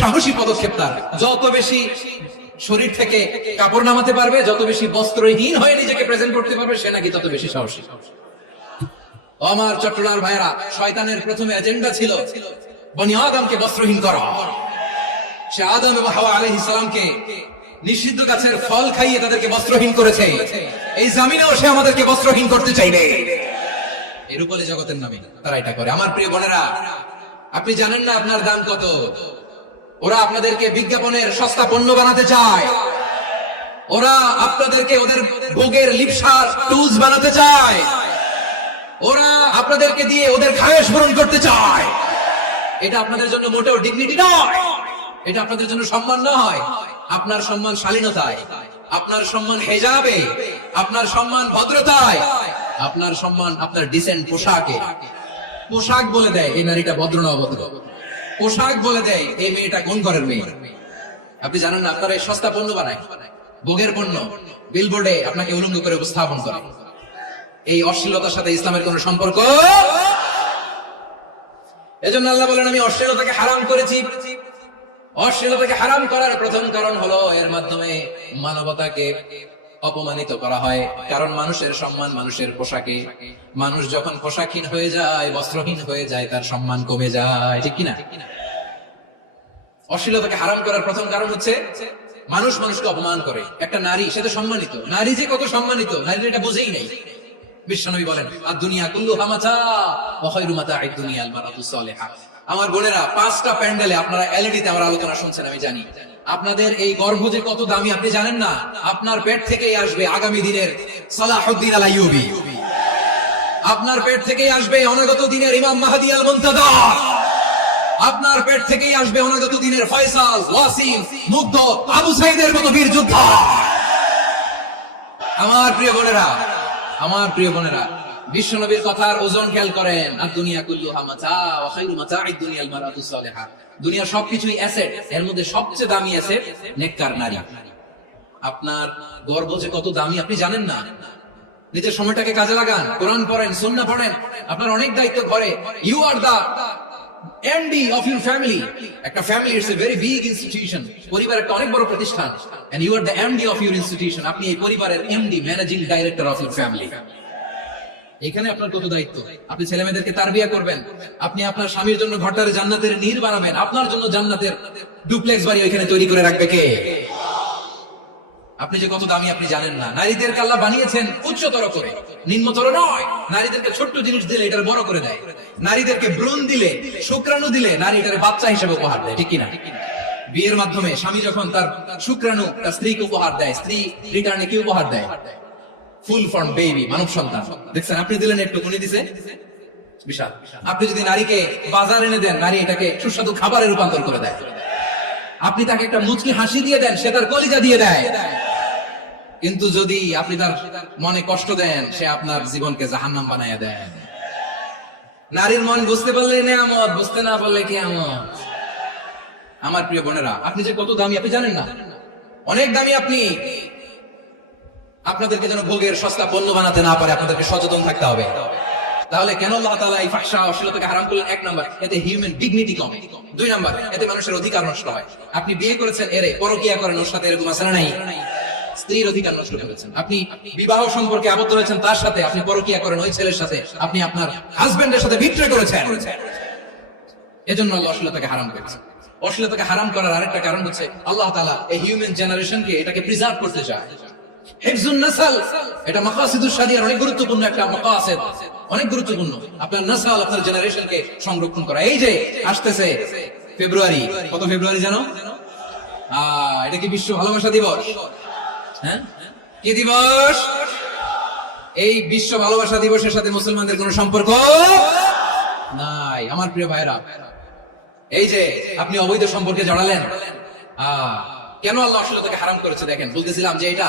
সাহসী পদক্ষেপ তার। যত বেশি শরীর থেকে কাপড় নামাতে পারবে, যত বেশি বস্ত্রহীন হয়ে নিজেকে প্রেজেন্ট করতে পারবে, সে নাকি তত বেশি সাহসী। আমার চট্টলার ভাইরা শয়তানের প্রথমে এজেন্ডা ছিল বনি আদমকে বস্ত্রহীন করা। সে আদম এবং হাওয়া আলাইহিস সালামকে নিষিদ্ধ গাছের ফল খাইয়ে তাদেরকে বস্ত্রহীন করেছে। এই জামিনেও সে আমাদেরকে বস্ত্রহীন করতে চাইবে। এর উপরে জগতের নামে তারা এটা করে। আমার প্রিয় বোনেরা, আপনি জানেন না আপনার দাম কত? ওরা আপনাদেরকে বিজ্ঞাপনের সস্তা পণ্য বানাতে চায়। ওরা আপনাদেরকে ওদের ভোগের লিপসার টুলস বানাতে চায়। ওরা আপনাদেরকে দিয়ে ওদের খায়েশ পূরণ করতে চায়। এটা আপনাদের জন্য মোটেও ডিগনিটি নয়। এটা আপনাদের জন্য সম্মান নয়। আপনার সম্মান শালীনতায়। আপনার সম্মান হেজাবে। আপনার সম্মান ভদ্রতায়। আপনার সম্মান আপনার ডিসেন্ট পোশাকে। পোশাক বলে দেয়, এই নারীটা ভদ্র না অভদ্র। পোশাক বলে দেয়, এই মেয়েটা কোন ঘরের মেয়ে। আপনি জানেন না, আপনারা এই সস্তা পণ্য বানায়। ভোগের পণ্য বিলবোর্ডে আপনাকে উলঙ্গ করে উপস্থাপন করে। এই অশ্লীলতার সাথে ইসলামের কোন সম্পর্ক? এজন্য আল্লাহ বলেন, আমি অশ্লীলতাকে হারাম করেছি। অশ্লীলতাকে হারাম করার প্রথম কারণ হলো, এর মাধ্যমে মানবতাকে অপমানিত করা হয়। কারণ মানুষের সম্মান মানুষের পোশাকে। মানুষ যখন পোশাকহীন হয়ে যায়, বস্ত্রহীন হয়ে যায়, তার সম্মান কমে যায়। ঠিক কিনা? অশ্লীলতাকে হারাম করার প্রথম কারণ হচ্ছে, মানুষ মানুষকে অপমান করে। একটা নারী, সে তো সম্মানিত। নারী যে কত সম্মানিত নারী এটা বুঝেই নেই। বিশ্বনবী বলেন, আর দুনিয়া কুল্লু মারাতু আমার বোনেরা, পাঁচটা প্যান্ডেলে আপনারা এলইডিতে আমার আলোচনা শুনছেন, আমি জানি। আপনাদের এই গর্ভ যে কত দামি, আপনি জানেন না? আপনার পেট থেকেই আসবে আগামী দিনের সালাহুদ্দিন আল আপনার পেট থেকেই আসবে অনাগত দিনের ইমাম মাহাদি আল মুনতাদা আপনার পেট থেকেই আসবে অনাগত দিনের ফয়সাল, ওয়াসিম, মুগ্ধ, আবু সাইদের মতো বীর যোদ্ধা। আমার প্রিয় বোনেরা, আমার প্রিয় বোনেরা বিশ্বনবীর কথার ওজন খেয়াল করেন। আর দুনিয়া কুল্লু হামাচা ওয়া খায়রু মাতাঈদ দুনিয়াল মারাতু সালিহা। দুনিয়া সবকিছুই অ্যাসেট, এর মধ্যে সবচেয়ে দামি অ্যাসেট নেককার নারী। আপনার গর্ব যে কত দামি, আপনি জানেন না। নিজের সময়টাকে কাজে লাগান, কোরআন পড়েন, সুন্নাহ পড়েন। আপনার অনেক দায়িত্ব ঘরে। You are the MD of your family একটা family it's a very big institution পরিবার একটা অনেক বড় প্রতিষ্ঠান। And you are the MD of your institution আপনি এই পরিবারের MD managing director of your family এখানে আপনার কত দায়িত্ব? আপনি ছেলে মেয়েদেরকে তারবিয়া করবেন। আপনি আপনার স্বামীর জন্য ঘরটারে জান্নাতের নীর বানাবেন। আপনার জন্য জান্নাতের ডুপ্লেক্স বাড়ি ওইখানে তৈরি করে রাখবে কে? আপনি যে কত দামি আপনি জানেন না। নারীদেরকে আল্লাহ বানিয়েছেন উচ্চতর করে। নিম্নতর নয়। নারীদেরকে ছোট্ট জিনিস দিলে এটার বড় করে দেয়। নারীদেরকে ব্রণ দিলে, শুক্রাণু দিলে নারী এটার বাচ্চা হিসেবে উপহার দেয়। ঠিক কিনা? বিয়ের মাধ্যমে স্বামী যখন তার শুক্রাণু তার স্ত্রীকে উপহার দেয়, স্ত্রী রিটার্নে কি উপহার দেয়? ফুল ফর্ম বেবি মানব সন্তান। দেখছেন, আপনি দিলেন একটু, উনি দিছে? বিশাল। আপনি যদি নারীকে বাজার এনে দেন, নারী এটাকে সুস্বাদু খাবারে রূপান্তর করে দেয়। আপনি তাকে একটা মুচকি হাসি দিয়ে দেন, সে তার কলিজা দিয়ে দেয়। কিন্তু যদি আপনি তার মনে কষ্ট দেন, সে আপনার জীবনকে জাহান্নাম বানাইয়া দেন নারীর মন বুঝতে পারলে নেয়ামত, বুঝতে না পারলে কি আমত আমার প্রিয় বোনেরা, আপনি যে কত দামি, আপনি জানেন না। অনেক দামি আপনি। আপনাদেরকে যেন ভোগের সস্তা পণ্য বানাতে না পারে, আপনাদেরকে সচেতন থাকতে হবে। তাহলে কেন আল্লাহ তাআলা এই ফাহশা অশ্লীলতাকে হারাম করলেন? এক নাম্বার, এতে হিউম্যান ডিগনিটি কমে। দুই নাম্বার, এতে মানুষের অধিকার নষ্ট হয়। আপনি বিয়ে করেছেন, এরে পরকিয়া করেন, ওর সাথে এরকম আছে না নাই? স্ত্রীর অধিকার নষ্ট করেছেন আপনি বিবাহ সম্পর্কে আবদ্ধ হয়েছেন তার সাথে আপনি পরকিয়া করেন, ওই ছেলের সাথে আপনি আপনার হাজবেন্ডের সাথে বিক্রয় করেছেন। এজন্য আল্লাহ অশ্লীলতাকে হারাম করেছেন অশ্লীলতাকে হারাম করার আরেকটা কারণ হচ্ছে, আল্লাহ তাআলা এই হিউম্যান জেনারেশনকে এটাকে প্রিজার্ভ করতে চায়। সংরক্ষণ করা। এই যে আসতেছে ফেব্রুয়ারি, কত ফেব্রুয়ারি জানো? এটা কি বিশ্ব ভালোবাসা দিবস? হ্যাঁ? কি দিবস? এই বিশ্ব ভালোবাসা দিবসের সাথে মুসলমানদের কোনো সম্পর্ক নাই, আমার প্রিয় ভাইরা এই যে আপনি অবৈধ সম্পর্কে জড়ালেন। কেন আল্লাহ অশ্লীলতাকে হারাম করেছে দেখেন? বলতেছিলাম যে এটা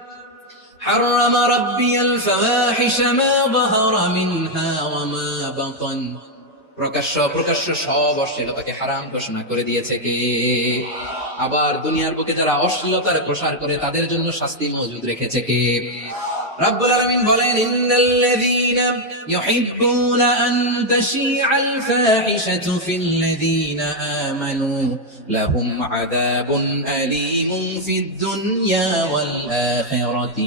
حرم ربي الفواحش ما ظهر منها وما بطن প্রকাশ্য প্রকাশ্য সব অশ্লীলতাকে হারাম ঘোষণা করে দিয়েছে কে আবার দুনিয়ার বুকে যারা অশ্লীলতার প্রসার করে তাদের জন্য শাস্তি মজুদ রেখেছে কে রব্বুল আলামিন বলেন ইন্নাল্লাযীনা ইউহিব্বুনা আন তাশিআল ফাহিশাতু ফিল্লাযীনা আমানু লাহুম আযাবুন আলীমুন ফিদ দুনিয়া ওয়াল আখিরাতি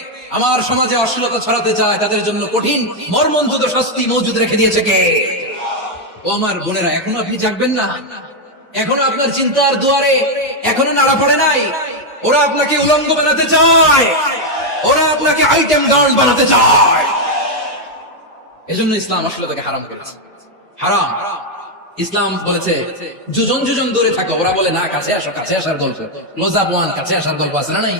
আমার সমাজে অশ্লীলতা ছড়াতে চায়, তাদের জন্য কঠিন, মর্মন্তদ শাস্তি মজুদ রেখে দিয়েছে কে? ও আমার বোনেরা, এখনও আপনি জাগবেন না। এখনও আপনার চিন্তার দুয়ারে এখনও নাড়া পড়ে নাই। ওরা আপনাকে উলঙ্গ বানাতে চায়। ওরা আপনাকে আইটেম গার্ল বানাতে চায়। এজন্য ইসলাম আসলে তাকে হারাম করেছে। হারাম। ইসলাম বলেছে যুজন যুজন দূরে থাকো। ওরা বলে, না, কাছে আসো, কাছে আসার গল্প। ক্লোজ আপ কাছে আসার গল্প আছে না নাই?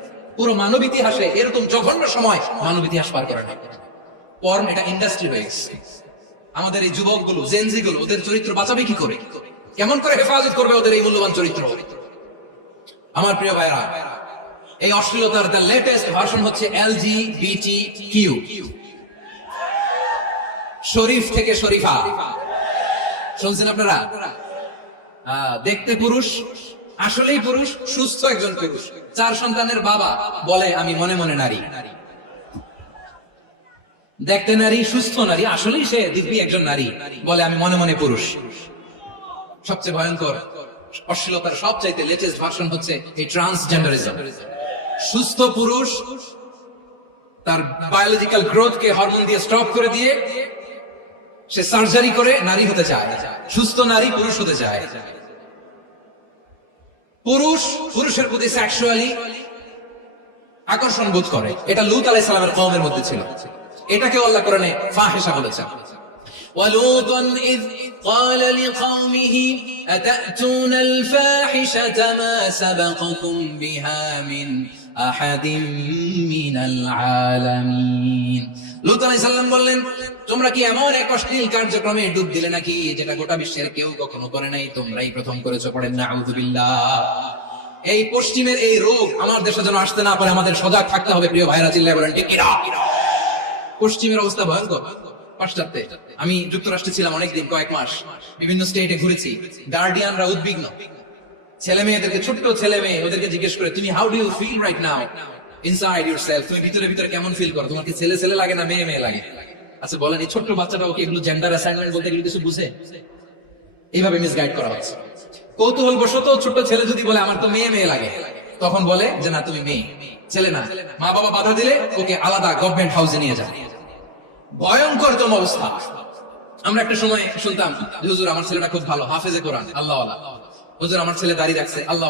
পুরো মানব ইতিহাসে এরকম জঘন্য সময় মানব ইতিহাস পার করে না পর্ন এটা ইন্ডাস্ট্রি হয়ে গেছে। আমাদের এই যুবকগুলো জেনজি গুলো, ওদের চরিত্র বাঁচাবে কি করে? কেমন করে হেফাজত করবে ওদের এই মূল্যবান চরিত্র? আমার প্রিয় ভাইরা এই অশ্লীলতার দ্য লেটেস্ট ভার্সন হচ্ছে এলজি বিটি কিউ শরীফ থেকে শরীফা। শুনছেন আপনারা? দেখতে পুরুষ, আসলেই পুরুষ, সুস্থ একজন পুরুষ। চার সন্তানের বাবা বলে, আমি মনে মনে নারী। দেখতে নারী, সুস্থ নারী, আসলেই সে দিব্যি একজন নারী বলে, আমি মনে মনে পুরুষ। সবচেয়ে ভয়ঙ্কর, অশ্লীলতার সবচাইতে লেটেস্ট ভার্সন হচ্ছে এই ট্রান্সজেন্ডারিজম সুস্থ পুরুষ তার বায়োলজিক্যাল গ্রোথ কে হরমোন দিয়ে স্টপ করে দিয়ে সে সার্জারি করে নারী হতে চায়। সুস্থ নারী পুরুষ হতে চায়। পুরুষ পুরুষের প্রতি সেক্সুয়ালি আকর্ষণ বোধ করে এটা লুত আলাই সালামের কমের মধ্যে ছিল এটাকে আল্লাহ কোরআনে ফাহেসা বলেছেন ولوطا إذ قال لقومه أتأتون الفاحشة ما سبقكم بها من أحد من العالمين লুত আলাইহিস সালাম বললেন, তোমরা কি এমন এক অশ্লীল কার্যক্রমে ডুব দিলে নাকি যেটা গোটা বিশ্বের কেউ কখনো করে নাই? তোমরাই প্রথম করেছ না এই পশ্চিমের এই রোগ আমার দেশে যেন আসতে না পারে, আমাদের সজাগ থাকতে হবে, প্রিয় ভাইরা বলেন পশ্চিমের অবস্থা ভয়ঙ্কর। পাশ্চাত্যে আমি যুক্তরাষ্ট্রে ছিলাম অনেকদিন, কয়েক মাস। বিভিন্ন স্টেটে ঘুরেছি। গার্ডিয়ানরা উদ্বিগ্ন। ছেলে মেয়েদেরকে ছোট্ট ছেলে মেয়ে ওদেরকে জিজ্ঞেস করে, তুমি how do you feel right now inside yourself তুমি ভিতরে ভিতরে কেমন ফিল করো? তোমার কি ছেলে ছেলে লাগে না মেয়ে মেয়ে লাগে? আচ্ছা বলেন, এই ছোট্ট বাচ্চাটা ওকে এগুলো জেন্ডার অ্যাসাইনমেন্ট বলতে এগুলো কিছু বুঝে? এইভাবে মিসগাইড করা হচ্ছে। কৌতূহল বশত ছোট্ট ছেলে যদি বলে, আমার তো মেয়ে মেয়ে লাগে, তখন বলে যে, না, তুমি মেয়ে, ছেলে না। মা বাবা বাধা দিলে ওকে আলাদা গভর্নমেন্ট হাউসে নিয়ে যায় ভয়ঙ্করতম অবস্থা। আমরা একটা সময় শুনতাম হুজুর, আমার ছেলেটা খুব ভালো, হাফেজে কোরআন আল্লাহ হুজুর, আমার ছেলে দাঁড়িয়ে রাখছে আল্লাহ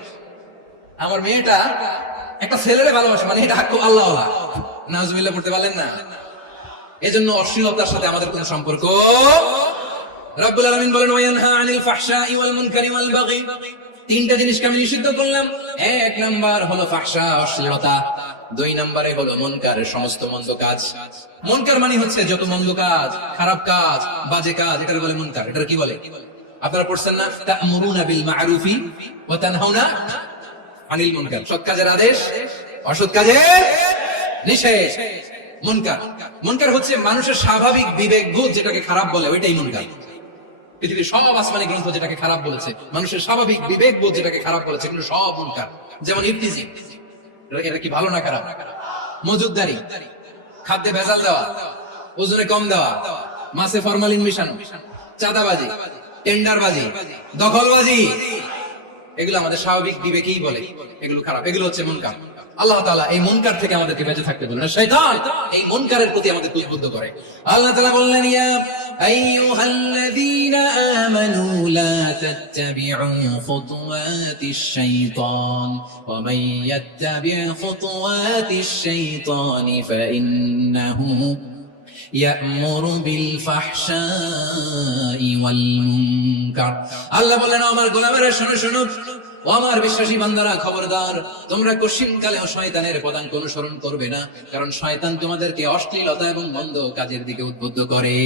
আমার মেয়েটা একটা ছেলেরে ভালোবাসে মানে এটা খুব আল্লাহ নাজমিল্লা পড়তে পারলেন না? এজন্য অশ্লীলতার সাথে আমাদের কোনো সম্পর্ক? রব্বুল আলামিন বলেন ওয়ানহা আনিল ফাহশাই ওয়াল মুনকারি ওয়াল বাগি। তিনটা জিনিসকে আমি নিষিদ্ধ করলাম। এক নাম্বার হলো ফাহশা, অশ্লীলতা। দুই নম্বরে হলো মুনকারের সমস্ত মন্দ কাজ। মুনকার মানে হচ্ছে যত মন্দ কাজ, খারাপ কাজ, বাজে কাজ এটার বলে মুনকার। এটার কি বলে? আপনারা পড়ছেন না? বিল মা'রুফি আনিল মুনকার। সৎ কাজের আদেশ, অসৎ কাজের নিষেধ। মুনকার। মুনকার হচ্ছে মানুষের স্বাভাবিক বিবেক বোধ যেটাকে খারাপ বলে, ওইটাই মুনকার। পৃথিবীর সব আসমানি গ্রন্থ যেটাকে খারাপ বলেছে, মানুষের স্বাভাবিক বিবেক বোধ যেটাকে খারাপ বলেছে কিন্তু সব মুনকার। যেমন ইফতিজি এটা- কি ভালো না খারাপ? মজুদদারি। খাদ্যে ভেজাল দেওয়া। ওজনে কম দেওয়া। মাছে ফরমালিন মিশানো। চাঁদাবাজি। টেন্ডারবাজি। দখলবাজি। এগুলো আমাদের স্বাভাবিক বিবেকেই বলে। এগুলো খারাপ। এগুলো হচ্ছে মুনকার। আল্লাহ তাআলা এই মুনকার থেকে আমাদেরকে বেঁচে থাকতে বলেন শয়তান, এই মুনকারের প্রতি আমাদেরকে উদ্বুদ্ধ করে। আল্লাহ তাআলা বললেন, ইয়া يأمر بالفحشاء والمنكر. الله মুনকার আল্লাহ বলেন আমার গোলামেরা, শোনো শোনো। ও আমার বিশ্বাসী বান্দারা, খবরদার, তোমরা কশিন কালে শয়তানের পদাঙ্ক অনুসরণ করবে না, কারণ শয়তান তোমাদেরকে অশ্লীলতা এবং মন্দ কাজের দিকে উদ্বুদ্ধ করে।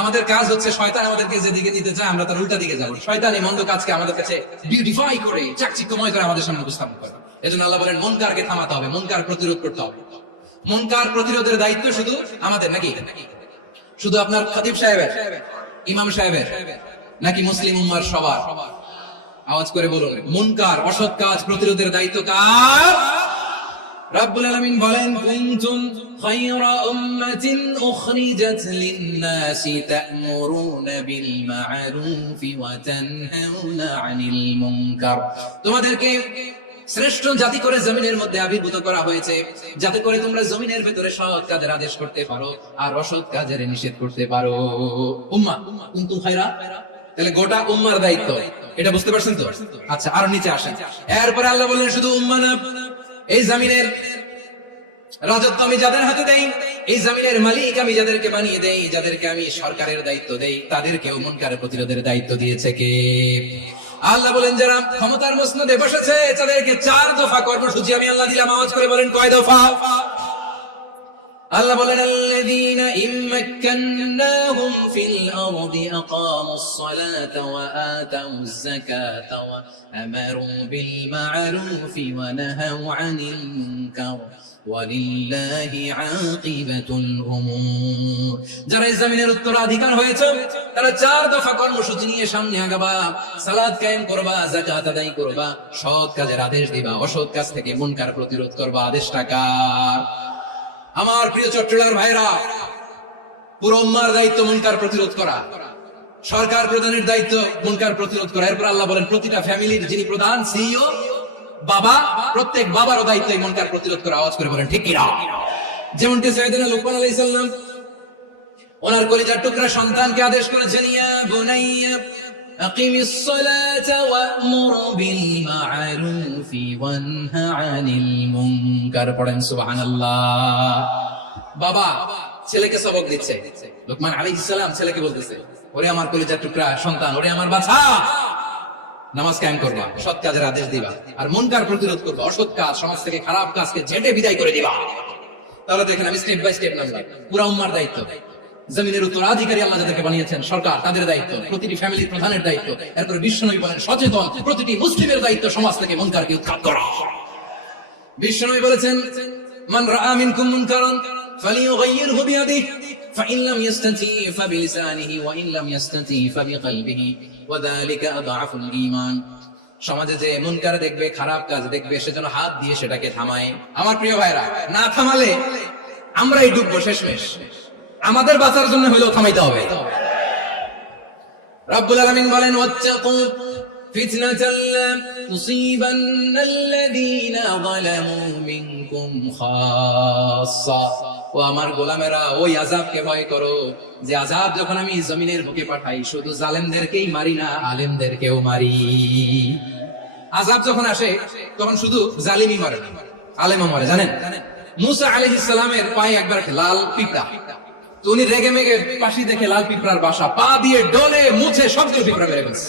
আমাদের কাজ হচ্ছে শয়তান আমাদেরকে যেদিকে নিতে চায়, আমরা তার উল্টা দিকে যাব। শয়তান এই মন্দ কাজকে আমাদের কাছে বিউটিফাই করে, চাকচিক্যময় করে আমাদের সামনে উপস্থাপন করে এজন্য আল্লাহ বলেন, মনকারকে থামাতে হবে, মনকার প্রতিরোধ করতে হবে। মনকার প্রতিরোধের দায়িত্ব শুধু আমাদের নাকি? শুধু আপনার খতিব সাহেবের? ইমাম সাহেবের? নাকি মুসলিম উম্মার সবার? আওয়াজ করে বলুন, মুনকার অসৎ কাজ প্রতিরোধের দায়িত্ব কার? রাব্বুল আলামিন বলেন, কুনতুম খায়রা উম্মাতিন উখরিজাত লিন-নাসি তা'মুরুনা বিল মা'রুফি ওয়া তানহাউনা 'আনিল মুনকার। তোমাদেরকে শ্রেষ্ঠ জাতি করে জমিনের মধ্যে আবির্ভূত করা হয়েছে। যাতে করে তোমরা জমিনের ভেতরে সৎ কাজের আদেশ করতে পারো আর অসৎ কাজের নিষেধ করতে পারো। উম্মা কুনতুম খায়রা? তাহলে গোটা উম্মার দায়িত্ব। এটা বুঝতে পারছেন তো? আচ্ছা আর নিচে আসেন। এরপরে আল্লাহ বললেন, শুধু উম্মা না, এই জামিনের রাজত্ব আমি যাদের হাতে দেই, এই জামিনের মালিক আমি যাদেরকে বানিয়ে দেই, যাদেরকে আমি সরকারের দায়িত্ব দেই, তাদেরকেও মুনকার প্রতিরোধের দায়িত্ব দিয়েছে কে? আল্লাহ বলেন, যারা ক্ষমতার মসনদে বসেছে, তাদেরকে চার দফা কর্মসূচি আমি আল্লাহ দিলাম। আওয়াজ করে বলেন, কয় দফা? আল্লাহ বলেন, আল্লাযীনা ইম্মাক্কান্নাহুম ফিল আরদি আকামুস সালাতা ওয়া আতাউজ যাকাতা ওয়া আমারু বিল মা'রুফি ওয়া নাহাউ আনিল মুনকার। যারা উত্তরাধিকার তারা চার দফা কর্মসূচি নিয়ে সামনে আগাবা। সালাদ কায়েম করবা করবা, সৎ কাজের আদেশ দিবা, অসৎ কাজ থেকে প্রতিরোধ করবা, আদেশটা কার? আমার প্রিয় চট্টগ্রাম ভাইরা, পুরো উম্মার দায়িত্ব মুনকার প্রতিরোধ করা। সরকার প্রধানের দায়িত্ব মুনকার প্রতিরোধ করা। এরপর আল্লাহ বলেন, প্রতিটা ফ্যামিলির যিনি প্রধান, সিইও বাবা প্রত্যেক বাবারও দায়িত্ব এই মুনকার প্রতিরোধ করা আওয়াজ করে বলেন ঠিক কিনা যেমনটি সাইয়েদনা লুকমান আলাইহিস সালাম ওনার কলিজার টুকরা সন্তানকে আদেশ করেছেন ইয়া বুনাইয়া أقم الصلاة وأمر بالمعروف وانه عن المنكر পড়েন সুবহানাল্লাহ বাবা ছেলেকে সবক দিচ্ছে লোকমান আলাইহিস সালাম ছেলেকে বলতেছে ওরে আমার কলিজার টুকরা সন্তান ওরে আমার বাছা নামাজ কায়েম করবা সৎ কাজের আদেশ দিবা আর মুনকার প্রতিরোধ করবা অসৎ কাজ সমাজ থেকে খারাপ কাজকে ঝেঁটে বিদায় করে দিবা তাহলে দেখেন আমি স্টেপ বাই স্টেপ নামলাম পুরা উম্মার দায়িত্ব জমিনের উত্তরাধিকারী আল্লাহ যাদেরকে বানিয়েছেন সরকার তাদের দায়িত্ব প্রতিটি ফ্যামিলির প্রধানের দায়িত্ব এরপরে বিশ্বনবী বলেন সচেতন প্রতিটি মুসলিমের দায়িত্ব সমাজ থেকে মুনকারকে উৎখাত করা বিশ্বনবী বলেছেন মান রাআ মিনকুম মুনকারান ফালিয়ুগাইয়িরহু বিয়াদিহি فإن لم يستطيع فبلسانه وإن لم يستطيع فبقلبه وذلك أضعف الإيمان সমাজে যে এমন মুনকার দেখবে, খারাপ কাজ দেখবে সেজন্য হাত দিয়ে সেটাকে থামায়। আমার প্রিয় ভাইরা, না থামালে আমরাই ডুববো শেষমেশ। আমাদের বাঁচার জন্য হলেও থামাইতে হবে। রব্বুল আলামিন বলেন লা তুসিবান্না আল্লাযীনা যালামু মিনকুম খাসসা ও আমার গোলামেরা, ওই আযাবকে ভয় করো যে আযাব যখন আমি জমিনের বুকে পাঠাই, শুধু জালেমদেরকেই মারি না, আলেমদেরকেও মারি। আজাব যখন আসে, তখন শুধু জালিমি মারে না আলেমা মারে, জানেন? মুসা আলাইহিস সালামের পায়ে একবার লাল পিঁপড়া। উনি রেগে মেগে পাশি দেখে লাল পিঁপড়ার বাসা, পা দিয়ে ডলে, মুছে সবচেয়ে পিঁপড়া বেড়ে ফেলছে।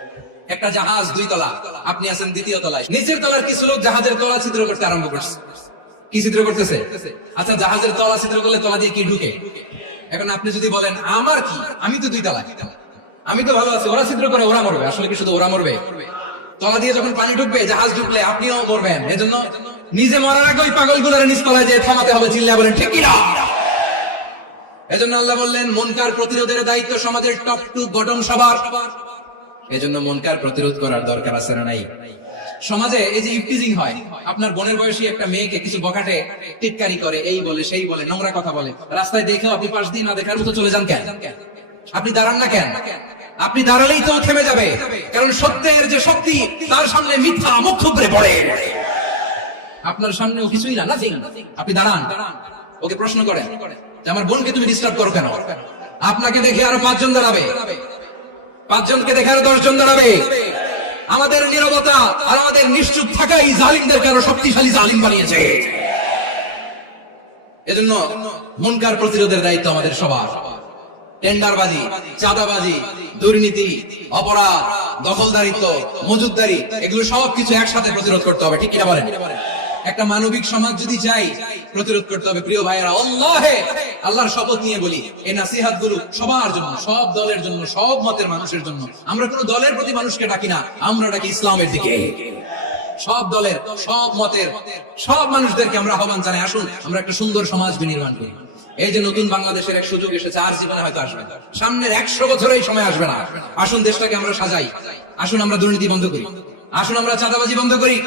একটা জাহাজ, দুই তলা। আপনি আছেন দ্বিতীয় তলায়। নিচের তলার কিছু লোক জাহাজের তলা ছিদ্র করতে আরম্ভ করছে। কি ছিদ্র করতেছে? আচ্ছা জাহাজের তলা ছিদ্র করলে তলা দিয়ে কি ঢুকে? এখন আপনি যদি বলেন, আমার কি? আমি তো দুই তলায়। আমি তো ভালো আছি। ওরা ছিদ্র করে, ওরা মরবে। আসলে কি শুধু ওরা মরবে? তলা দিয়ে যখন পানি ঢুকবে, জাহাজ ঢুকলে আপনিও মরবেন। এজন্য নিজে মরার আগে ওই পাগলগুলোর নিচ তলায় যে থামাতে হবে চিল্লা বলেন, ঠিক কিনা এজন্য আল্লাহ বললেন, মনকার প্রতিরোধের দায়িত্ব সমাজের টপ টু গঠন সবার। এজন্য মনকার প্রতিরোধ করার দরকার আছে না নাই? সমাজে এই যে ইফটিজিং হয়, আপনার বোনের বয়সী একটা মেয়েকে কিছু বকাটে টিটকারি করে, এই বলে, সেই বলে, নোংরা কথা বলে। রাস্তায় দেখেও আপনি পাশ দিয়ে না দেখার মতো চলে যান কেন? আপনি দাঁড়ান না কেন? আপনি দাঁড়ালেই তো থেমে যাবে, কারণ সত্যের যে শক্তি, তার সামনে মিথ্যা মুখ থুবড়ে পড়ে। আপনার সামনেও কিছুই না নাথিং আপনি দাঁড়ান। ওকে প্রশ্ন করেন যে, আমার বোনকে তুমি ডিস্টার্ব করো কেন? আপনাকে দেখে আরও পাঁচজন দাঁড়াবে। পাঁচজনকে দেখে আরও দশজন দাঁড়াবে। আমাদের নিরবতা আর আমাদের নিশ্চুপ থাকাই জালিমদেরকে আরও শক্তিশালী জালিম বানিয়েছে। এজন্য মনকার প্রতিরোধের দায়িত্ব আমাদের সবার। টেন্ডারবাজি, চাঁদাবাজি, দুর্নীতি, অপরাধ, দখলদারিত্ব, মজুদদারি, এগুলো সব কিছু একসাথে প্রতিরোধ করতে হবে, ঠিক কিনা বলেন? একটা মানবিক সমাজ যদি চাই প্রতিরোধ করতে হবে, প্রিয় ভাইয়েরা। আল্লাহে! আল্লাহর শপথ নিয়ে বলি, এই নাসিহাতগুলো সবার জন্য, সব দলের জন্য, সব মতের মানুষের জন্য। আমরা কোনো দলের প্রতি মানুষকে ডাকি না, আমরা ডাকি ইসলামের দিকে। সব দলের, সব মতের, সব মানুষদেরকে আমরা আহ্বান জানাই। আসুন, আমরা একটা সুন্দর সমাজ বিনির্মাণ করি। এই যে নতুন বাংলাদেশের এক সুযোগ এসেছে, আর জীবনে হয়তো আসবে সামনের একশো বছরে এই সময় আসবে না। আসুন, দেশটাকে আমরা সাজাই। আসুন, আমরা দুর্নীতি বন্ধ করি। আসুন, আমরা চাঁদাবাজি বন্ধ করি।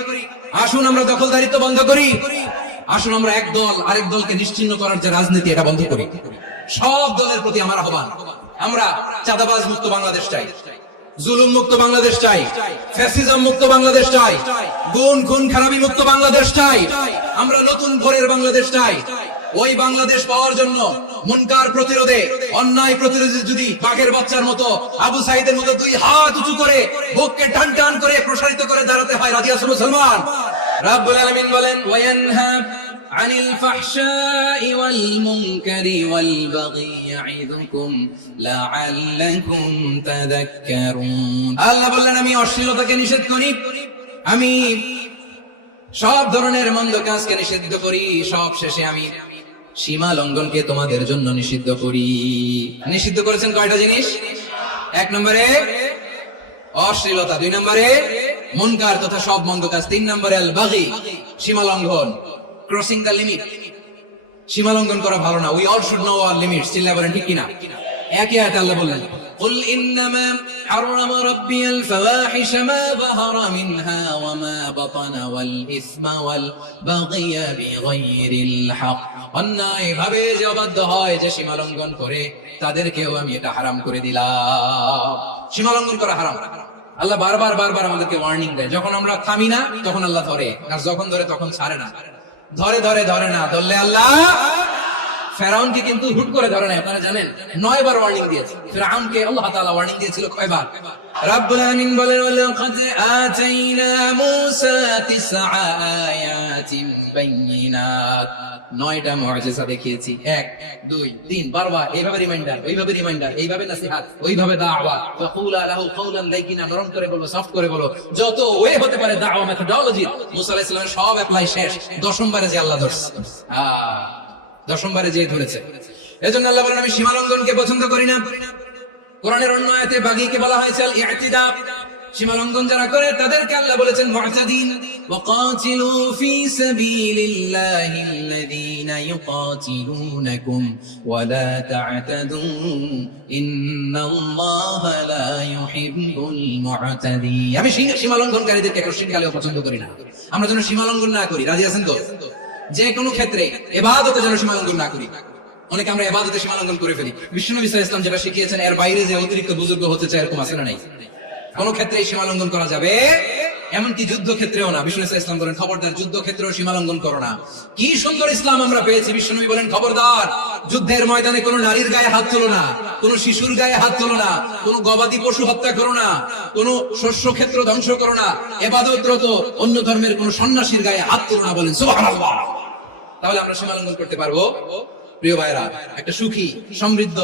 আসুন, আমরা দখলদারিত্ব বন্ধ করি। আসুন আমরা এক দল, আরেক দলকে নিশ্চিন্ন করার যে রাজনীতি, এটা বন্ধ করি। সব দলের প্রতি আমার আহ্বান, আমরা চাঁদাবাজ মুক্ত বাংলাদেশ চাই, জুলুম মুক্ত বাংলাদেশ চাই, ফ্যাসিজম মুক্ত বাংলাদেশ চাই, গুণ খুন খারাপি মুক্ত বাংলাদেশ চাই, আমরা নতুন ভোরের বাংলাদেশ চাই। ওই বাংলাদেশ পাওয়ার জন্য মুনকার প্রতিরোধে, অন্যায় প্রতিরোধে যদি বাঘের বাচ্চার মতো আবু সাইদের মতো দুই হাত উঁচু করে, বুককে টান টান করে প্রসারিত করে দাঁড়াতে হয় রাজিয়াস মুসলমান বলেন আল্লাহ বললেন, আমি অশ্লীলতাকে নিষেধ করি, আমি সব ধরনের মন্দ কাজকে নিষিদ্ধ করি, সব শেষে আমি সীমা লঙ্ঘনকে তোমাদের জন্য নিষিদ্ধ করি। নিষিদ্ধ করেছেন কয়টা জিনিস? এক নম্বরে অশ্লীলতা, দুই নম্বরে মুনকার তথা সব মন্দ কাজ তিন নম্বরে আল বাগি সীমা লঙ্ঘন ক্রসিং দ্য লিমিট সীমা লঙ্ঘন করা ভালো না we all should know our limits চিল্লা বলেন ঠিক কিনা একই আয়াতে আল্লাহ বললেন قل إنما حرم ربي الفواحش ما ظهر منها وما بطن والإثم والبغي بغير الحق অন্যায় ভাবে যে অবাধ্য হয় যে সীমা লঙ্ঘন করে তাদেরকেও আমি এটা হারাম করে দিলাম সীমা লঙ্ঘন করা হারাম আল্লাহ বারবার বারবার আমাদেরকে ওয়ার্নিং দেয়। যখন আমরা থামি না, তখন আল্লাহ ধরে। আর যখন ধরে, তখন ছাড়ে না। ধরে ধরে ধরে না। ধরলে আল্লাহ ফেরাউনকে কিন্তু হুট করে ধরে নাই আপনারা জানেন, নয় বার ওয়ার্নিং দিয়েছে। ফেরাউনকে আল্লাহ তাআলা ওয়ার্নিং দিয়েছিল কয়বার রাব্বুল আলামিন বলেন, ওয়ালাকাদ আতাইনা মূসা তিসআ আয়াতিন বাইয়িনাত নয়টা মুআজিজা দেখিয়েছি এক, দুই, তিন, বারবার এইভাবে রিমাইন্ডার ওইভাবে রিমাইন্ডার এইভাবে নাসিহাত, ওইভাবে দাওয়া ফাকুলা লাহু কাওলান লাইকিনা নরম করে বলো সফট করে বলো। যত ওয়ে হতে পারে দাওয়া মেথডোলজি মুসা আলাইহিস সব অ্যাপ্লাই শেষ। দশমবারে যে আল্লাহ ধরছে। দশমবারে যে ধরেছে। এজন্য আল্লাহ বলেন, আমি সীমালঙ্ঘনকে পছন্দ করি না। কোরআনের অন্য আয়াতে বাগীকে বলা হয়েছে আল ইআতিদা সীমা যারা করে, তাদেরকে আল্লাহ বলেছেন মুআতাদিন ওয়াকাতিলু ফি সাবিলিল্লাহি আল্লাযীনা ইউকাতিলুনাকুম ওয়া লা তা'তাদু ইন্নাল্লাহা লা ইউহিব্বুল মুআতাদিন আমি সীমা- লঙ্ঘনকারীদেরকে পছন্দ করি না। আমরা যেন সীমা না করি। রাজি আছেন তো? যে কোনো ক্ষেত্রে এবাদতে যেন সীমা না করি। অনেকে আমরা এবাদতে সীমা লঙ্ঘন করে ফেলি। বিষ্ণু ইসলাম ইসলাম যেটা শিখিয়েছেন, এর বাইরে যে অতিরিক্ত বুজুর্গ হতে চায় এরকম আছে না নাই? কোন ক্ষেত্রে সীমা লঙ্ঘন করা যাবে এমনকি যুদ্ধ ক্ষেত্রেও না। বিষ্ণু ইসলাম বলেন, খবরদার যুদ্ধ ক্ষেত্রেও সীমা লঙ্ঘন করো না। কি সুন্দর ইসলাম আমরা পেয়েছি, বিষ্ণু বলেন, খবরদার, যুদ্ধের ময়দানে কোনো নারীর গায়ে হাত তোলো না, কোনো শিশুর গায়ে হাত তোলো না, কোনো গবাদি পশু হত্যা করো না, কোনো শস্য ক্ষেত্র ধ্বংস করো না, এবাদতরত অন্য ধর্মের কোনো সন্ন্যাসীর গায়ে হাত তোলো না বলেন। সুবহানাল্লাহ। তাহলে আমরা সীমা লঙ্ঘন করতে পারব? প্রিয় ভাইরা একটা সুখী, সমৃদ্ধ